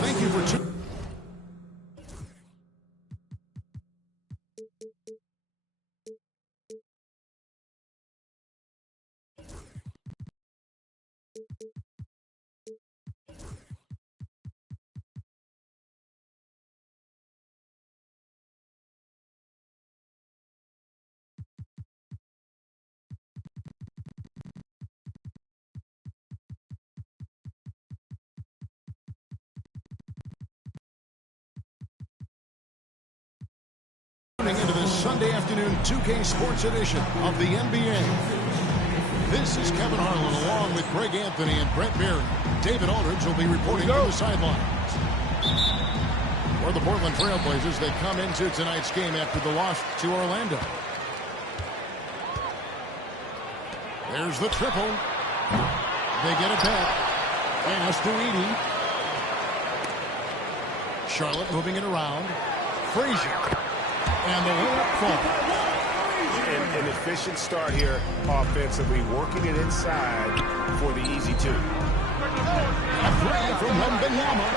Thank you for into this Sunday afternoon 2K Sports edition of the NBA. This is Kevin Harlan along with Greg Anthony and Brett Berry. David Aldridge will be reporting from the sidelines. For the Portland Trail Blazers, they come into tonight's game after the loss to Orlando. There's the triple. They get it back. Pass to Edey. Charlotte moving it around. Frazier. And the layup falls. An efficient start here offensively, working it inside for the easy two. A three from Wembanyama.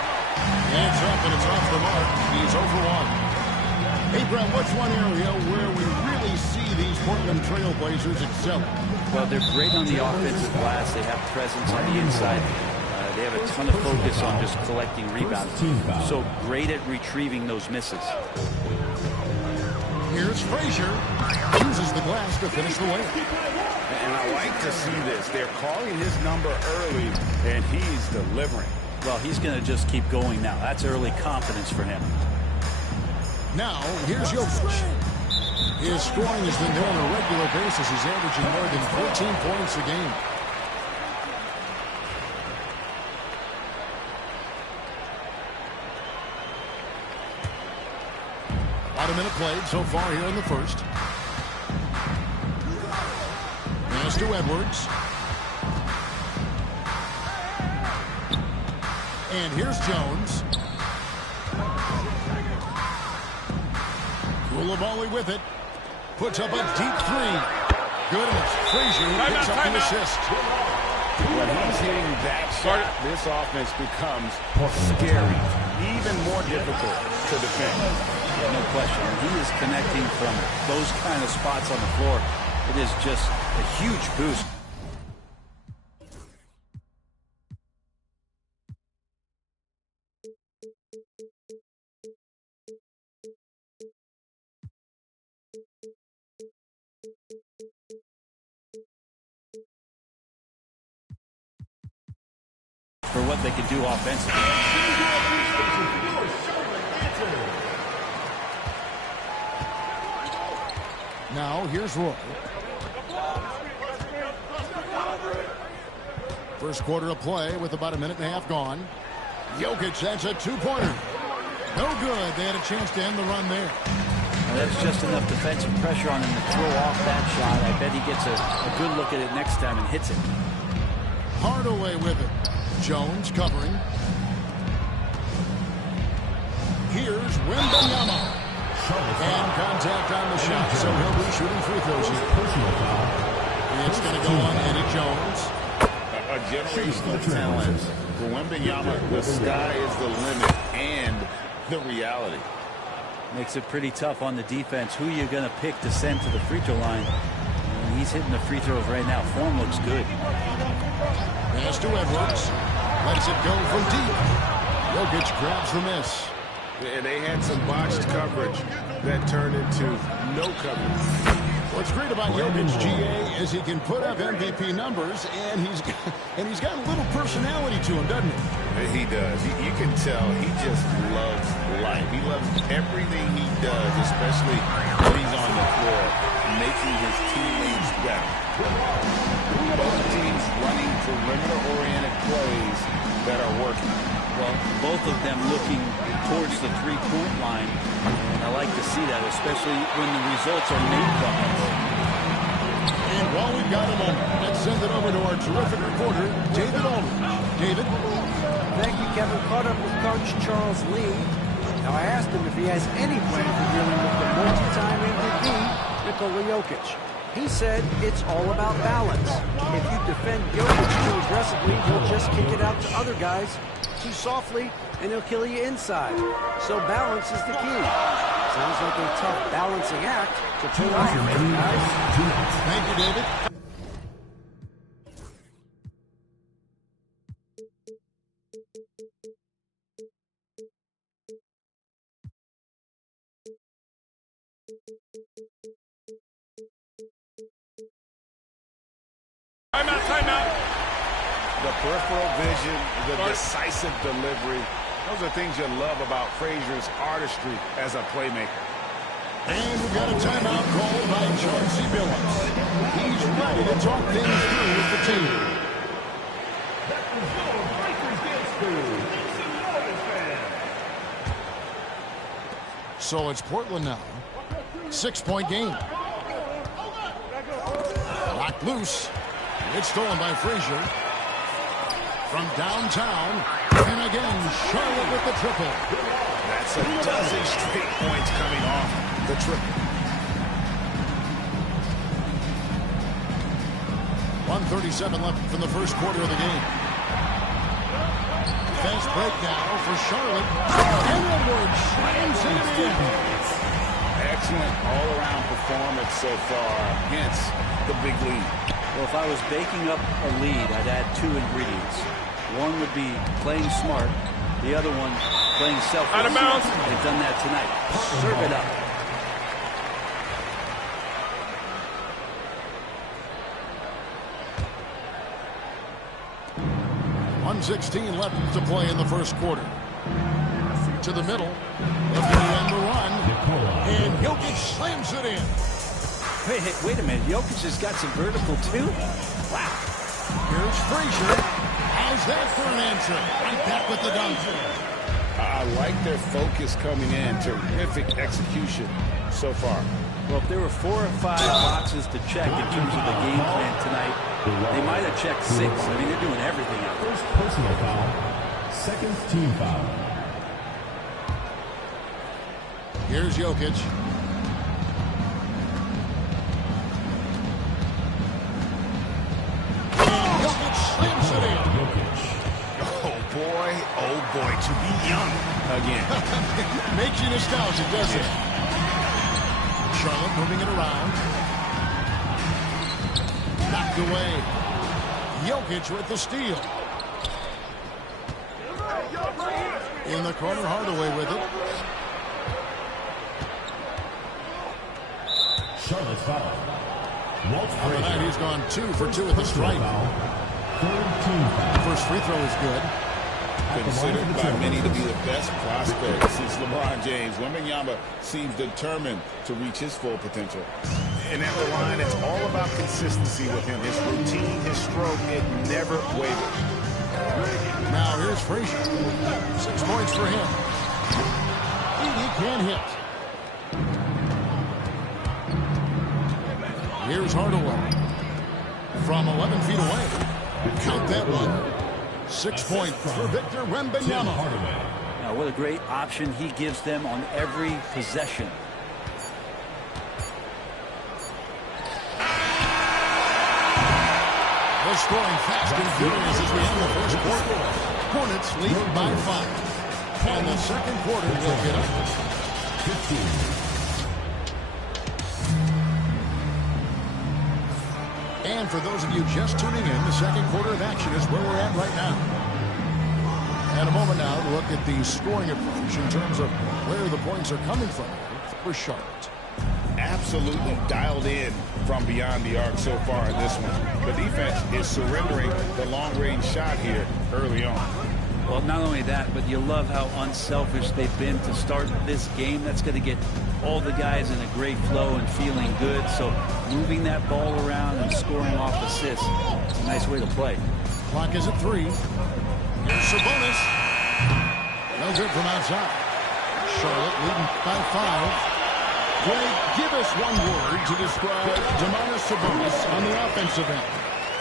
It's up and it's off the mark. He's 0 for 1. Hey, Brett, what's one area where we really see these Portland Trail Blazers excel? Well, they're great on the offensive glass. They have presence on the inside. They have a ton of focus on just collecting rebounds. So great at retrieving those misses. Here's Frazier. Uses the glass to finish the layup. And I like to see this. They're calling his number early, and he's delivering. Well, he's going to just keep going now. That's early confidence for him. Now, here's Jokic. His scoring has been there on a regular basis. He's averaging more than 14 points a game. About a minute played so far here in the first. Pass to Edwards. And here's Jones. Koulibaly with it. Puts up a deep three. Good, and it's Frazier who picks up the assist. When he's hitting that shot, this offense becomes scary, even more difficult to defend. Yeah, no question. When he is connecting from those kind of spots on the floor, it is just a huge boost. For what they could do offensively. Now, here's Roy. First quarter of play with about a minute and a half gone. Jokic, that's a two-pointer. No good. They had a chance to end the run there. Well, that's just enough defensive pressure on him to throw off that shot. I bet he gets a good look at it next time and hits it. Hardaway with it. Jones covering. Here's Wembanyama. And contact on the shot, so he'll be shooting free throws here. It's going to go on Eddie Jones. A generational talent. For Wembanyama, the sky is the limit and the reality. Makes it pretty tough on the defense. Who you're going to pick to send to the free throw line. And he's hitting the free throws right now. Form looks good. Pass to Edwards. Lets it go from deep. Jokic grabs the miss. And they had some botched coverage that turned into no coverage. What's great about Jokic, GA, is he can put up MVP numbers, and he's got a little personality to him, doesn't he? He does. You can tell he just loves life. He loves everything he does, especially when he's on the floor, making his teammates better. Both teams running perimeter-oriented plays that are working. Well, both of them looking towards the three-point line. And I like to see that, especially when the results are made from it. And while we've got a moment, let's send it over to our terrific reporter, David Aldridge. David? Thank you, Kevin. Caught up with Coach Charles Lee. Now, I asked him if he has any plan for dealing with the multi-time MVP, Nikola Jokic. He said it's all about balance. If you defend Jokic too aggressively, he'll just kick it out to other guys too softly, and he'll kill you inside. So balance is the key. Sounds like a tough balancing act to pull off, guys. Thank you, David. Timeout. The peripheral vision, the decisive delivery. Those are things you love about Frazier's artistry as a playmaker. And we've got a timeout called by Chauncey Billups. He's ready to talk things through with the team. So it's Portland now. 6-point game. Locked loose. It's stolen by Frazier. From downtown, and again, Charlotte with the triple. That's a dozen straight points coming off the triple. 1:37 left in the first quarter of the game. Fast break now for Charlotte. And Edwards slams it in. Excellent all-around performance so far, hence the big lead. Well, if I was baking up a lead, I'd add two ingredients. One would be playing smart. The other one, playing selfless. Out of bounds. They've done that tonight. Serve it up. .116 left to play in the first quarter. To the middle. Looking to end the run. And Jokic slams it in. Wait a minute. Jokic has got some vertical, too? Wow. Here's Frazier. How's that for an answer? Right back with the dunk. I like their focus coming in. Terrific execution so far. Well, if there were 4 or 5 boxes to check in terms of the game plan tonight, they might have checked 6. I mean, they're doing everything out there. First personal foul. Second team foul. Here's Jokic. Slams it in. Oh boy, to be young again. Makes you nostalgic, doesn't it? Charlotte moving it around. Knocked away. Jokic with the steal. In the corner, Hardaway with it. Charlotte's foul. On the night, he's gone 2 for 2 at the stripe. First free throw is good. Considered by many to be the best prospect since LeBron James. Wembanyama seems determined to reach his full potential. And at the line, it's all about consistency with him. His routine, his stroke, it never wavers. Now here's Frazier. 6 points for him. He can't hit. Here's Hardaway. From 11 feet away. Count that one. 6 points for Victor Wembanyama. Now, what a great option he gives them on every possession. They're scoring fast and furious as we end the first quarter. Hornets lead by 5. And the second quarter will get up. 15. And for those of you just tuning in, the second quarter of action is where we're at right now. And a moment now to look at the scoring approach in terms of where the points are coming from for Charlotte. Absolutely dialed in from beyond the arc so far in this one. The defense is surrendering the long-range shot here early on. Well, not only that, but you love how unselfish they've been to start this game. That's going to get all the guys in a great flow and feeling good. So moving that ball around and scoring off assists, it's a nice way to play. Clock is at 3. Here's Sabonis. No good from outside. Charlotte leading by 5. Greg, give us one word to describe Domantas Sabonis on the offensive end.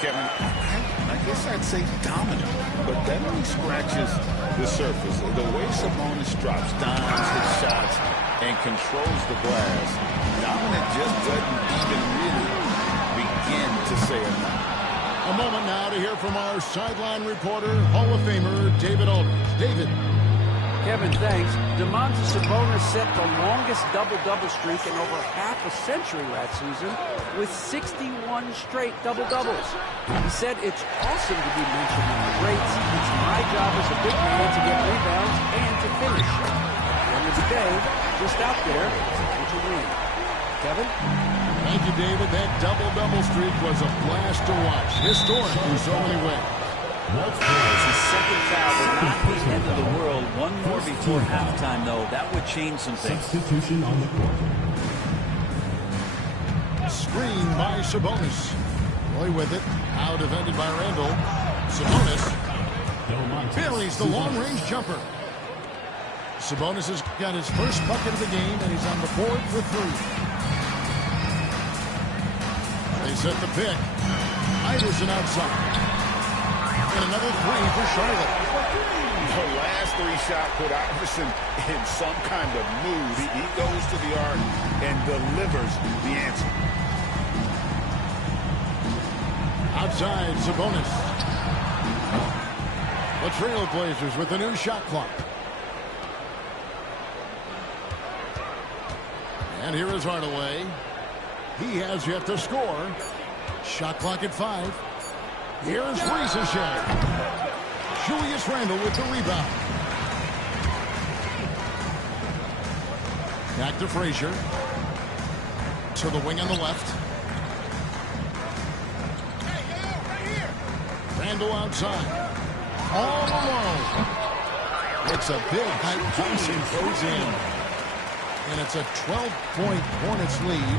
Kevin, I guess I'd say dominant, but that only scratches the surface. The way Sabonis drops dimes, hits shots, and controls the glass, dominant just doesn't even really begin to say enough. A moment now to hear from our sideline reporter, Hall of Famer David Aldridge. David. Kevin, thanks. Domantas Sabonis set the longest double-double streak in over half a century last season with 61 straight double-doubles. He said, "It's awesome to be mentioned in the greats. It's my job as a big man to get rebounds and to finish. At the end of the day, just out there to win." Kevin? Thank you, David. That double-double streak was a blast to watch. Historic in so many ways. It's his second foul, but not the end of the world. One more before halftime, though. That would change some things. Substitution on the court. Screen by Sabonis. Roy with it. Now defended by Randall. Sabonis buries the long-range jumper. Sabonis has got his first bucket of the game, and he's on the board for 3. They set the pick. Iverson outside. And another 3 for Charlotte. The last 3 shot put Iverson in some kind of mood. He goes to the arc and delivers the answer. Outside, Sabonis. The Trailblazers with the new shot clock. And here is Hardaway. He has yet to score. Shot clock at 5. Here's Ricochet. Julius Randle with the rebound. Back to Frazier. To the wing on the left. Randle outside. All alone. It's a big height. Thompson goes in. And it's a 12-point Hornets lead.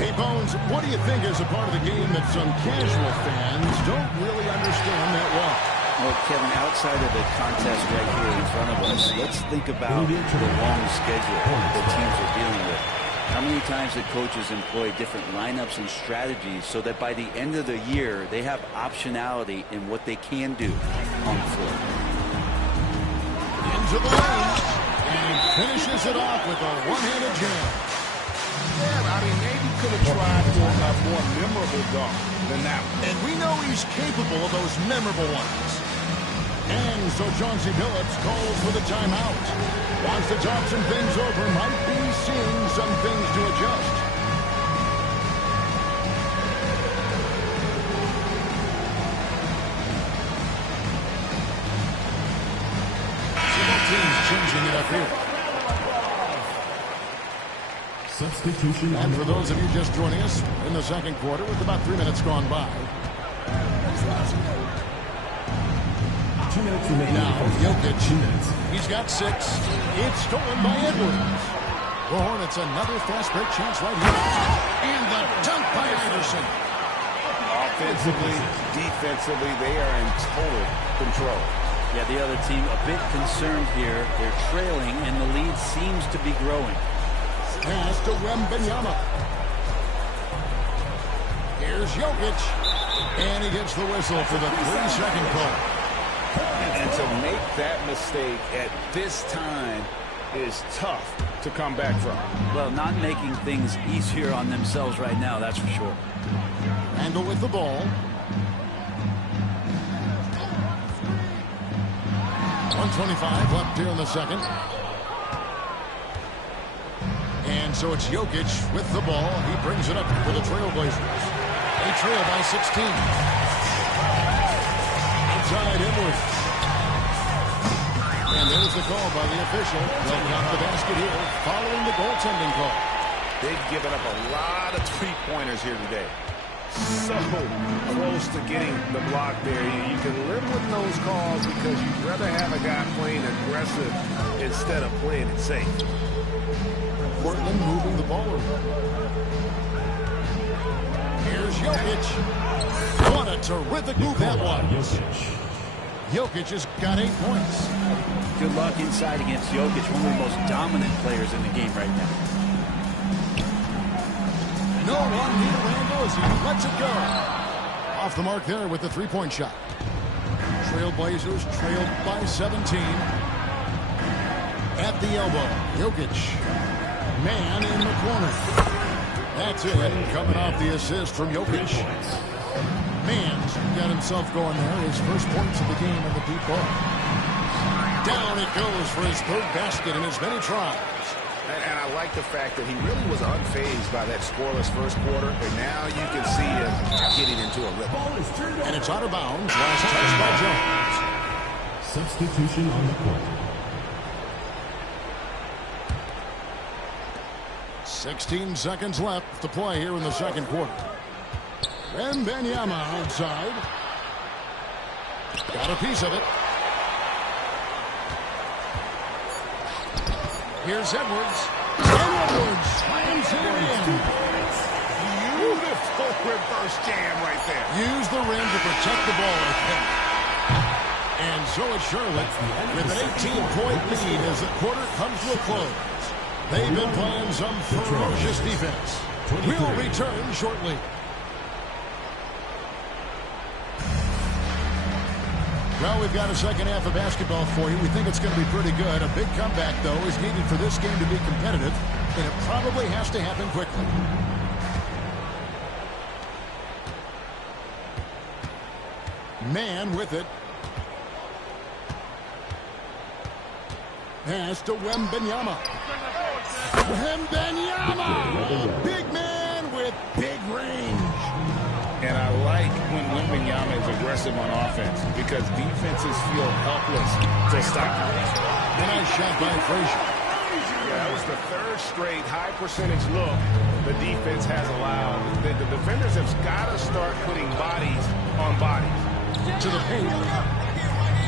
Hey, Bones, what do you think is a part of the game that some casual fans don't really understand that well? Well, Kevin, outside of the contest right here in front of us, let's think about the long schedule that teams are dealing with. How many times did coaches employ different lineups and strategies so that by the end of the year, they have optionality in what they can do on the floor? Into the lane, and he finishes it off with a one-handed jam. Yeah, I mean, maybe could have tried for a more memorable dunk than that one. And we know he's capable of those memorable ones. And so Chauncey Billups calls for the timeout. Wants to talk some things over. Might be seeing some things to adjust. Several teams changing it up here. Substitution. And for those of you just joining us in the second quarter with about 3 minutes gone by. 2 minutes remaining. Now, Jokic. 2 minutes. He's got 6. It's stolen by Edwards. The Hornets another fast break chance right here. And the dunk by Iverson. Offensively, defensively, they are in total control. Yeah, the other team a bit concerned here. They're trailing, and the lead seems to be growing. Pass to Wembanyama. Here's Jokic. And he gets the whistle for the 3-second call. And to make that mistake at this time is tough to come back from. Well, not making things easier on themselves right now, that's for sure. Randle with the ball. 1:25 left here in the second. And so it's Jokic with the ball. He brings it up for the Trailblazers. They trail by 16. Inside Edwards. And there's the call by the official. They'll count the basket here following the goaltending call. They've given up a lot of three-pointers here today. So close to getting the block there. You can live with those calls because you'd rather have a guy playing aggressive instead of playing it safe. Portland moving the ball around. Here's Jokic. What a terrific move that was. Jokic has got 8 points. Good luck inside against Jokic, one of the most dominant players in the game right now. No one near Randall as he lets it go. Off the mark there with the three-point shot. Trailblazers trailed by 17. At the elbow, Jokic. Man in the corner. That's it. Coming off the assist from Jokic. Man's got himself going there. His first points of the game in the deep ball. Down it goes for his third basket in as many tries. And I like the fact that he really was unfazed by that scoreless first quarter. And now you can see him getting into a rhythm. And it's out of bounds. Last touch by Jones. Substitution on the court. 16 seconds left to play here in the second quarter. Wembanyama outside. Got a piece of it. Here's Edwards. And Edwards slams it in. Beautiful reverse jam right there. Use the rim to protect the ball, I think. And so it's Charlotte with an 18-point lead as the quarter comes to a close. They've been playing some ferocious defense. We'll return shortly. Well, we've got a second half of basketball for you. We think it's going to be pretty good. A big comeback, though, is needed for this game to be competitive, and it probably has to happen quickly. Man with it. Pass to Wembanyama. Wembanyama! Big man with big range. And I like when Wembanyama is aggressive on offense because defenses feel helpless to stop him. Nice shot by Frazier. Yeah, that was the third straight high percentage look the defense has allowed. The defenders have got to start putting bodies on bodies. To the paint.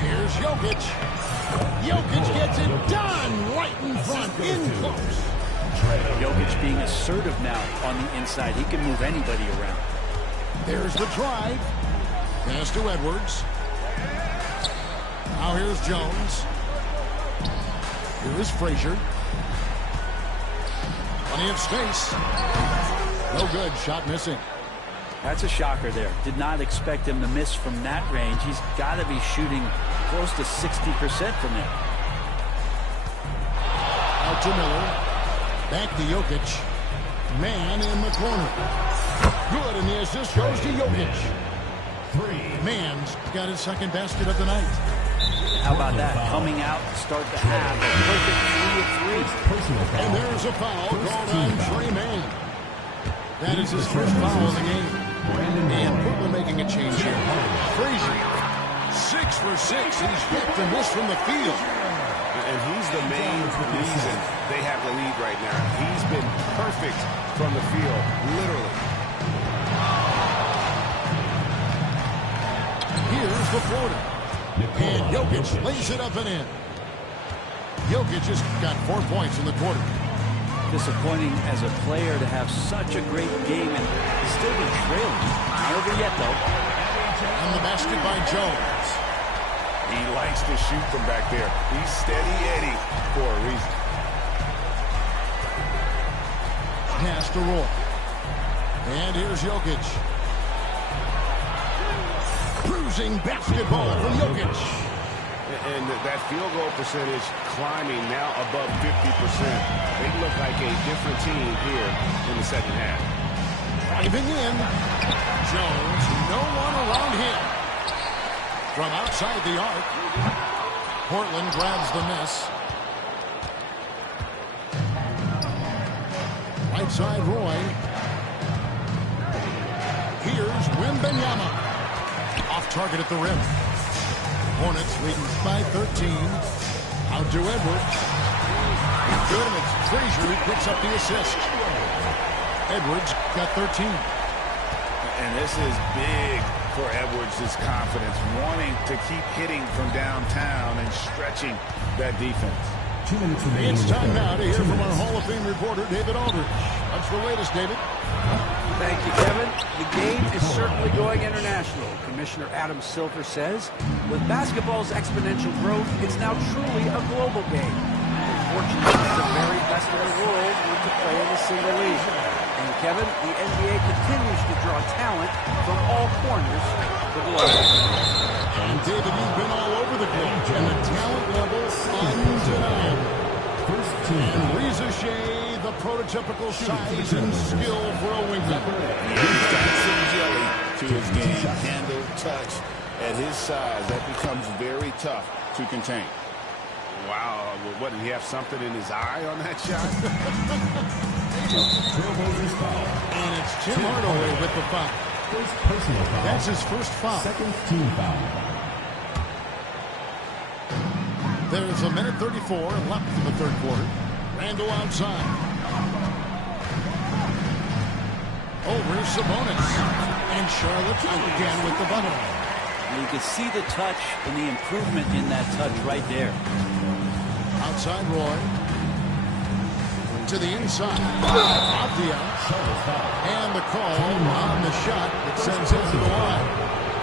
Here's Jokic. Jokic gets it done right in front, in close. Jokic being assertive now on the inside. He can move anybody around. There's the drive. Pass to Edwards. Now here's Jones. Here is Frazier. Plenty of space. No good. Shot missing. That's a shocker there. Did not expect him to miss from that range. He's got to be shooting close to 60% from there. Out to Miller. Back to Jokic. Man in the corner. Good, and the assist goes to Jokic. Man's got his second basket of the night. How about that? Coming out to start the half. A perfect 3 of 3. And there's a foul called on Trey Mann. That is his first foul of the game. And Portland making a change here. Frazier, 6 for 6. He's hit to miss from the field. And he's the main reason they have the lead right now. He's been perfect from the field, literally. Here's the floater. And Jokic lays it up and in. Jokic just got 4 points in the quarter. Disappointing as a player to have such a great game and still be trailing. Not over yet, though. And the basket by Jones. He likes to shoot from back there. He's steady Eddie for a reason. Pass to Roy. And here's Jokic. Cruising basketball from Jokic. And that field goal percentage climbing now above 50%. They look like a different team here in the second half. Driving in. Jones, no one around him. From outside the arc. Portland grabs the miss. Right side, Roy. Here's Wembanyama. Off target at the rim. Hornets leading by 13. Out to Edwards. Good, and it's Frazier who picks up the assist. Edwards got 13. And this is big for Edwards' confidence, wanting to keep hitting from downtown and stretching that defense. 2 minutes remaining. It's time now to hear from our Hall of Fame reporter, David Aldridge. What's the latest, David? Thank you, Kevin. The game is certainly going international. Commissioner Adam Silver says, with basketball's exponential growth, it's now truly a global game. Unfortunately, the very best in the world want to play in a single league. And Kevin, the NBA continues to draw talent from all corners of the globe. And David, you've been all over the globe, and the talent level undeniable. First team. And Reza Shea, the prototypical size and skill for a wingman. He's got some jelly to his game. Handle, touch. At his size, that becomes very tough to contain. Wow, what, did he have something in his eye on that shot? Trailblazers foul. And it's Tim Hardaway with the foul. First personal foul. That's his first foul. Second team foul. There's a minute 34 left in the third quarter. Randall outside. Over Sabonis. And Charlotte again with the button. And you can see the touch and the improvement in that touch right there. Outside Roy. To the inside. Avdia. And the call on the shot that sends him to the line.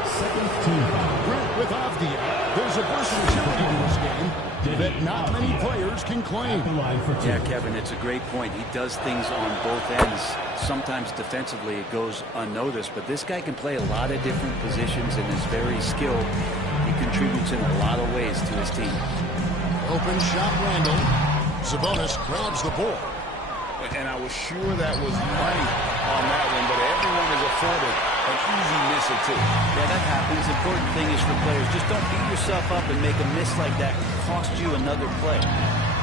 Second team foul. Brent with Avdia. There's a versatility to this game that not many players can claim. The line for two. Yeah, Kevin, it's a great point. He does things on both ends. Sometimes defensively it goes unnoticed, but this guy can play a lot of different positions and is very skilled. He contributes in a lot of ways to his team. Open shot, Randall. Sabonis grabs the ball. And I was sure that was money on that one, but everyone is afforded an easy miss or two. Yeah, that happens. Important thing is for players, just don't beat yourself up and make a miss like that cost you another play.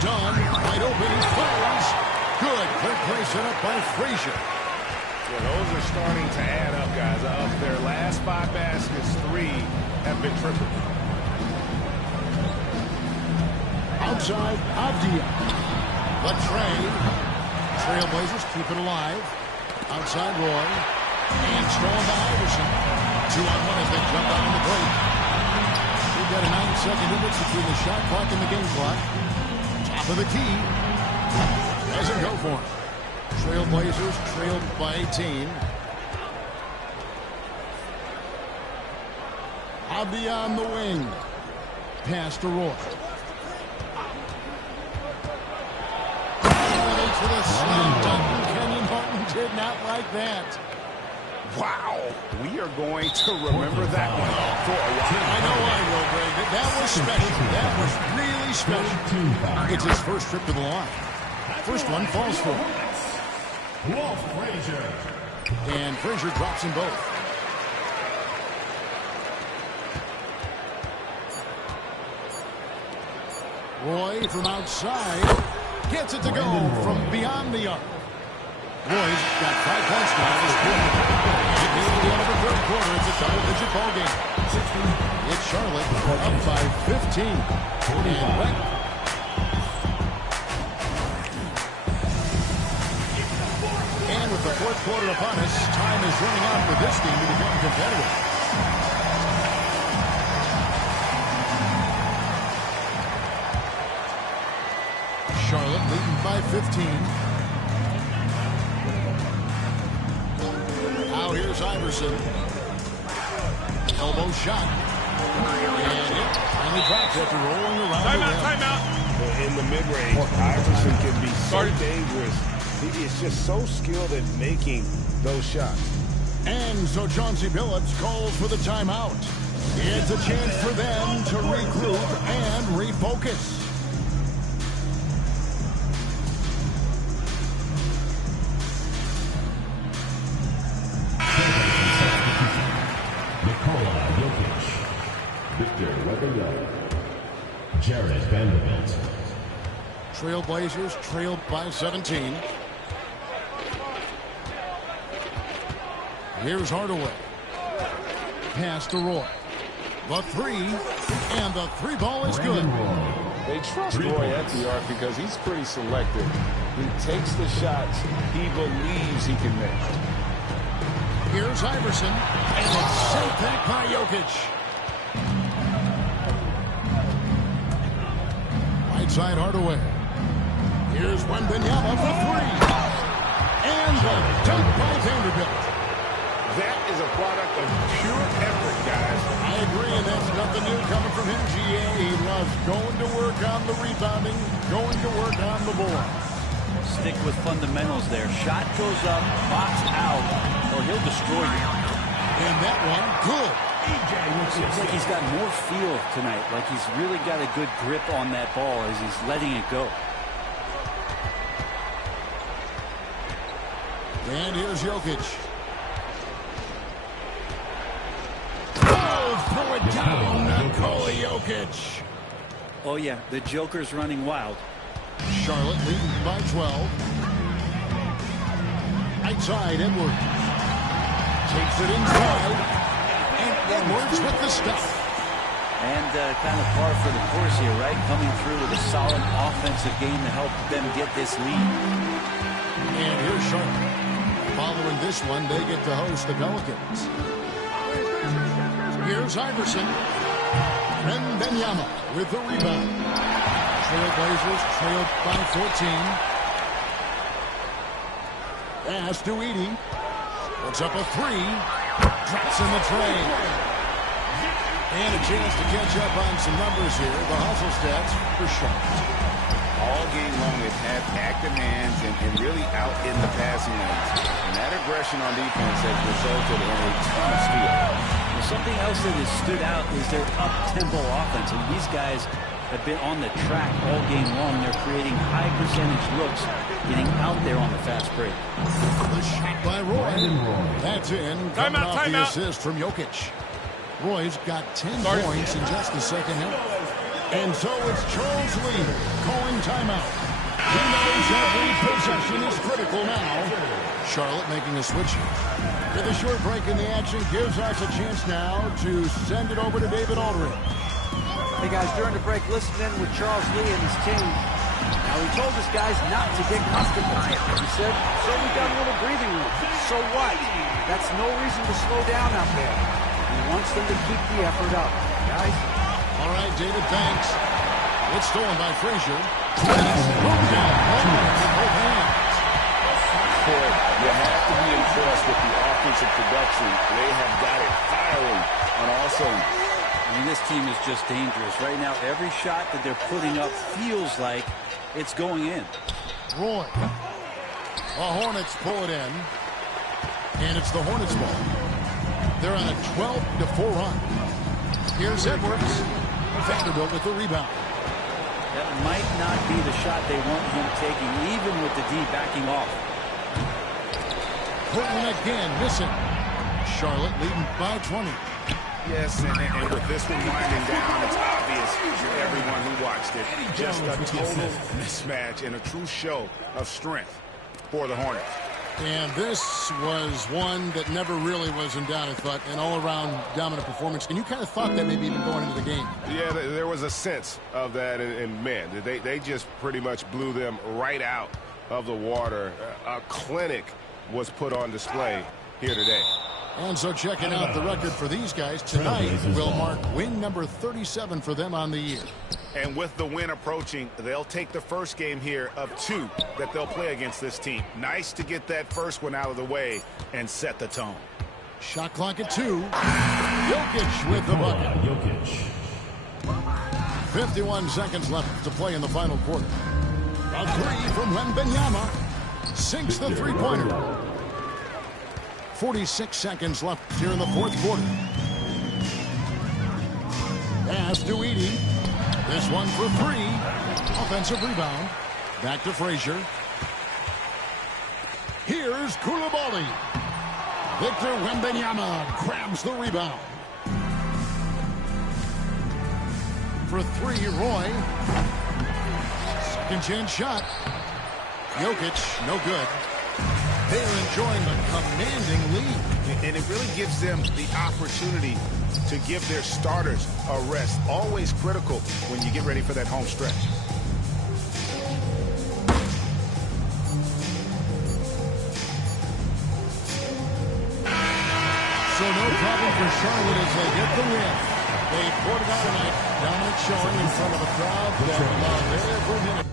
Dunn, wide open, he fires. Good, quick play set up by Frazier. Well, those are starting to add up, guys. Of their last 5 baskets, 3 have been triple. Outside, Avdia. The tray. Trailblazers keep it alive. Outside Roy. And stolen by Iverson. 2-on-1 as they jump out on the break. We've got a 9-second difference between the shot clock and the game clock. Top of the key. Doesn't go for him. Trailblazers trailed by 18. Avdia on the wing. Pass to Roy. To the slam dunk. Kenyon Martin did not like that. Wow. We are going to remember that one for a while. I know I will, Greg. That was special. That was really special. It's his first trip to the line. First one falls for him. Walt Frazier. And Frazier drops them both. Roy from outside. Gets it to go from beyond the arc. Roy's got 5 points now. It needs to the end of the third quarter. It's a double-digit ball game. It's Charlotte up by 15. And with the fourth quarter upon us, time is running out for this team to become competitive. Charlotte leading by 15. Now here's Iverson. Elbow shot. And it finally drops after rolling around. Timeout. In the mid-range, Iverson can be so dangerous. He is just so skilled at making those shots. And so Chauncey Billups calls for the timeout. It's a chance for them to regroup and refocus. Jared Vanderbilt. Trailblazers trailed by 17. Here's Hardaway. Pass to Roy. The three. And the three ball is good. They trust Roy at the arc because he's pretty selective. He takes the shots he believes he can make. Here's Iverson. And it's sent back by Jokic. Right side Hardaway. Here's Wembanyama for three. And the dunk by Vanderbilt. That is a product of pure effort, guys. I agree, and that's nothing new coming from him, GA. He loves going to work on the rebounding, going to work on the board. Stick with fundamentals there. Shot goes up, box out, or he'll destroy you. And that one, good. Looks like he's got more feel tonight, like he's really got a good grip on that ball as he's letting it go. And here's Jokic. Oh, throw it down. Nikola Jokic. Oh, yeah, the Joker's running wild. Charlotte leading by 12. Outside, Edwards. Takes it inside. And Edwards with the stop. And kind of par for the course here, right? Coming through with a solid offensive game to help them get this lead. And here's Charlotte. Following this one, they get to host the Pelicans. Here's Iverson. Wembanyama with the rebound. Trailblazers trailed by 14. Pass to Edey. Puts up a three. Drops in the tray. And a chance to catch up on some numbers here. The hustle stats for Charlotte. All game long, they've had active hands and really out in the passing lanes. And that aggression on defense has resulted in a ton of steals. Well, something else that has stood out is their up-tempo offense. And these guys have been on the track all game long. They're creating high percentage looks, getting out there on the fast break. The shot by Roy. That's in. Coming off the assist from Jokic. Roy's got 10 points in just the second half. And so it's Charles Lee calling timeout. He knows every possession is critical now. Charlotte making a switch. With a short break in the action gives us a chance now to send it over to David Aldridge. Hey guys, during the break, listen in with Charles Lee and his team. Now he told his guys not to get comfortable. He said, so we got a little breathing room. So what? That's no reason to slow down out there. He wants them to keep the effort up. Guys? All right, David, thanks. It's stolen by Frazier. Boom down. Both hands. Boy, you have to be impressed with the offensive production. They have got it firing on all cylinders. I mean, this team is just dangerous. Right now, every shot that they're putting up feels like it's going in. Roy. The Hornets pull it in. And it's the Hornets' ball. They're on a 12-4 run. Here's Edwards. Vanderbilt with the rebound. That might not be the shot they want him taking, even with the D backing off. Portland again missing. Charlotte leading by 20. Yes, and with this one winding down, it's obvious to everyone who watched it. Just a total mismatch and a true show of strength for the Hornets. And this was one that never really was in doubt, I thought, an all-around dominant performance. And you kind of thought that maybe even going into the game. Yeah, there was a sense of that, and man, they just pretty much blew them right out of the water. A clinic was put on display here today. And so checking out the record for these guys tonight will mark win number 37 for them on the year. And with the win approaching, they'll take the first game here of 2 that they'll play against this team. Nice to get that first one out of the way and set the tone. Shot clock at 2. Jokic with the bucket. 51 seconds left to play in the final quarter. A three from Wembanyama sinks the three-pointer. 46 seconds left here in the fourth quarter. Pass to Edey. This one for 3. Offensive rebound. Back to Frazier. Here's Koulibaly. Victor Wembanyama grabs the rebound. For 3, Roy. Second chance shot. Jokic, no good. They are enjoying a commanding lead. And it really gives them the opportunity to give their starters a rest. Always critical when you get ready for that home stretch. So no problem for Charlotte as they get the win. They poured it out tonight. Dominant showing in front of a crowd that loved every minute.